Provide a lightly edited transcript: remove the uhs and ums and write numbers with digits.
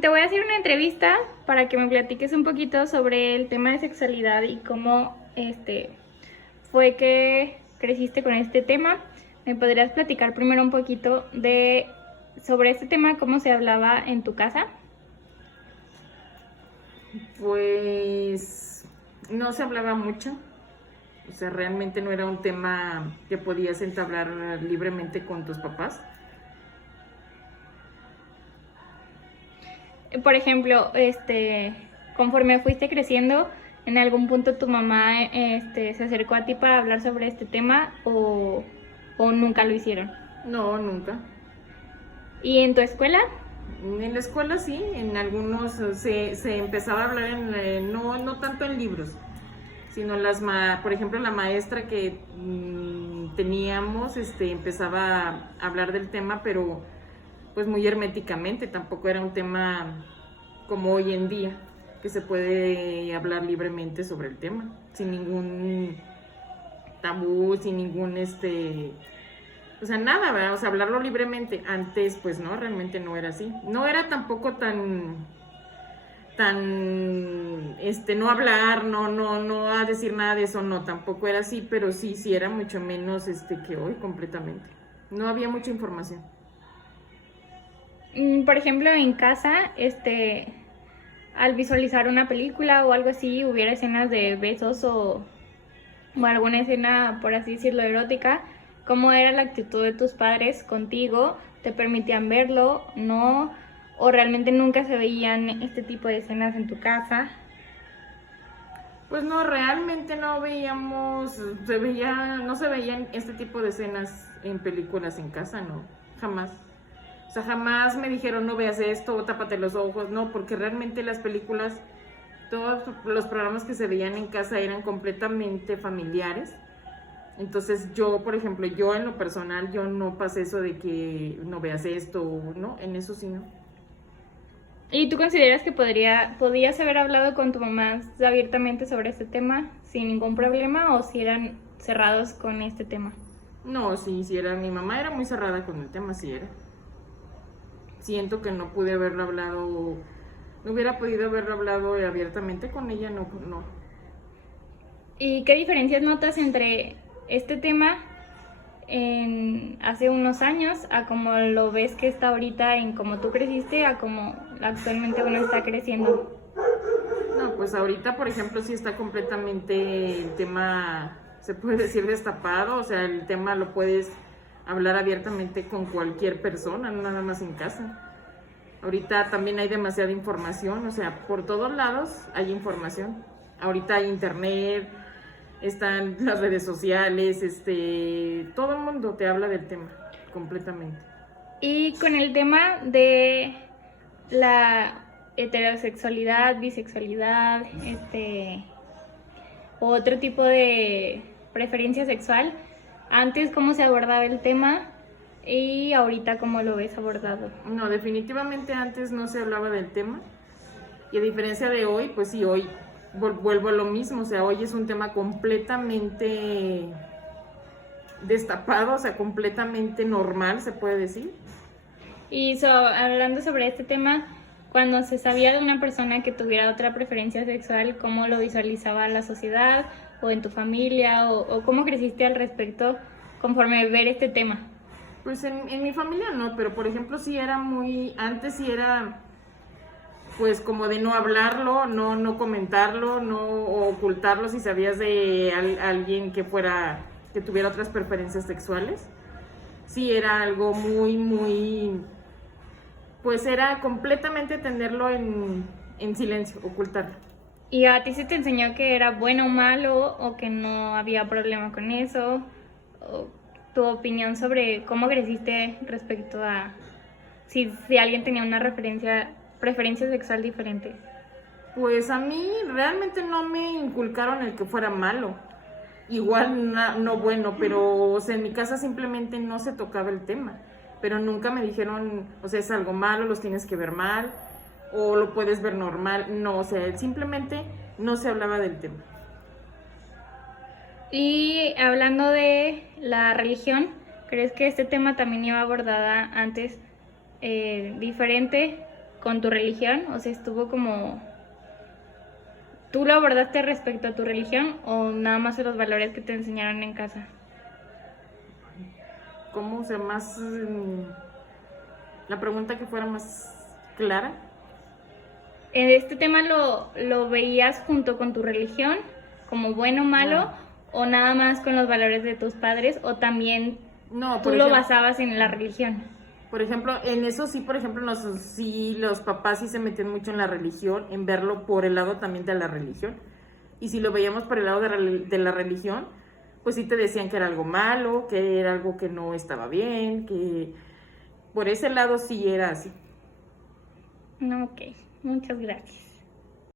Te voy a hacer una entrevista para que me platiques un poquito sobre el tema de sexualidad y cómo fue que creciste con este tema. ¿Me podrías platicar primero un poquito sobre este tema, cómo se hablaba en tu casa? Pues no se hablaba mucho, o sea, realmente no era un tema que podías entablar libremente con tus papás. Por ejemplo, conforme fuiste creciendo, ¿en algún punto tu mamá se acercó a ti para hablar sobre este tema o nunca lo hicieron? No, nunca. ¿Y en tu escuela? En la escuela sí, en algunos se empezaba a hablar, no tanto en libros, sino por ejemplo, la maestra que teníamos empezaba a hablar del tema, pero pues muy herméticamente, tampoco era un tema como hoy en día, que se puede hablar libremente sobre el tema, sin ningún tabú, sin ningún o sea, nada, ¿verdad? O sea, hablarlo libremente. Antes, pues no, realmente no era así. No era tampoco no hablar, no a decir nada de eso, no, tampoco era así, pero sí era mucho menos, que hoy completamente. No había mucha información. Por ejemplo, en casa, al visualizar una película o algo así, hubiera escenas de besos o alguna escena, por así decirlo, erótica, ¿cómo era la actitud de tus padres contigo? ¿Te permitían verlo? ¿No? ¿O realmente nunca se veían este tipo de escenas en tu casa? Pues no, realmente no veíamos, no se veían este tipo de escenas en películas en casa, no, jamás. O sea, jamás me dijeron no veas esto, tápate los ojos, no, porque realmente las películas, todos los programas que se veían en casa eran completamente familiares. Entonces yo, por ejemplo, yo en lo personal, yo no pasé eso de que no veas esto, ¿no? En eso sí, ¿no? ¿Y tú consideras que podías haber hablado con tu mamá abiertamente sobre este tema sin ningún problema o si eran cerrados con este tema? No, sí era, mi mamá era muy cerrada con el tema, sí era. Siento que no pude haberlo hablado, no hubiera podido haberlo hablado abiertamente con ella, no. ¿Y qué diferencias notas entre este tema hace unos años a como lo ves que está ahorita en cómo tú creciste a como actualmente uno está creciendo? No, pues ahorita, por ejemplo, sí está completamente el tema, se puede decir destapado, o sea, el tema lo puedes hablar abiertamente con cualquier persona, no nada más en casa. Ahorita también hay demasiada información, o sea, por todos lados hay información. Ahorita hay internet, están las redes sociales, todo el mundo te habla del tema completamente. Y con el tema de la heterosexualidad, bisexualidad, otro tipo de preferencia sexual, antes cómo se abordaba el tema y ahorita cómo lo ves abordado. No, definitivamente antes no se hablaba del tema y a diferencia de hoy, pues sí, hoy vuelvo a lo mismo, o sea, hoy es un tema completamente destapado, o sea, completamente normal, se puede decir. Y hablando sobre este tema, cuando se sabía de una persona que tuviera otra preferencia sexual, ¿cómo lo visualizaba la sociedad o en tu familia o cómo creciste al respecto conforme ver este tema? Pues en mi familia no, pero por ejemplo antes sí era pues como de no hablarlo, no comentarlo, no ocultarlo si sabías de alguien que tuviera otras preferencias sexuales. Sí era algo pues era completamente tenerlo en silencio, ocultarlo. ¿Y a ti se te enseñó que era bueno o malo o que no había problema con eso? ¿O tu opinión sobre cómo creciste respecto a si alguien tenía una preferencia sexual diferente? Pues a mí realmente no me inculcaron el que fuera malo. Igual no bueno, pero o sea, en mi casa simplemente no se tocaba el tema. Pero nunca me dijeron, o sea, es algo malo, los tienes que ver mal, o lo puedes ver normal. No, o sea, simplemente no se hablaba del tema. Y hablando de la religión, ¿crees que este tema también iba abordada antes diferente? con tu religión? O sea, estuvo como... ¿Tú lo abordaste respecto a tu religión o nada más de los valores que te enseñaron en casa? ¿Cómo? O sea, más... la pregunta que fuera más clara. ¿Este tema lo veías junto con tu religión, como bueno o malo, No. o nada más con los valores de tus padres, o también No, tú por lo ejemplo, basabas en la religión? por ejemplo, en eso sí, por ejemplo, los papás sí se metían mucho en la religión, en verlo por el lado también de la religión. Y si lo veíamos por el lado de la religión, pues sí te decían que era algo malo, que era algo que no estaba bien, que por ese lado sí era así. No, ok, muchas gracias.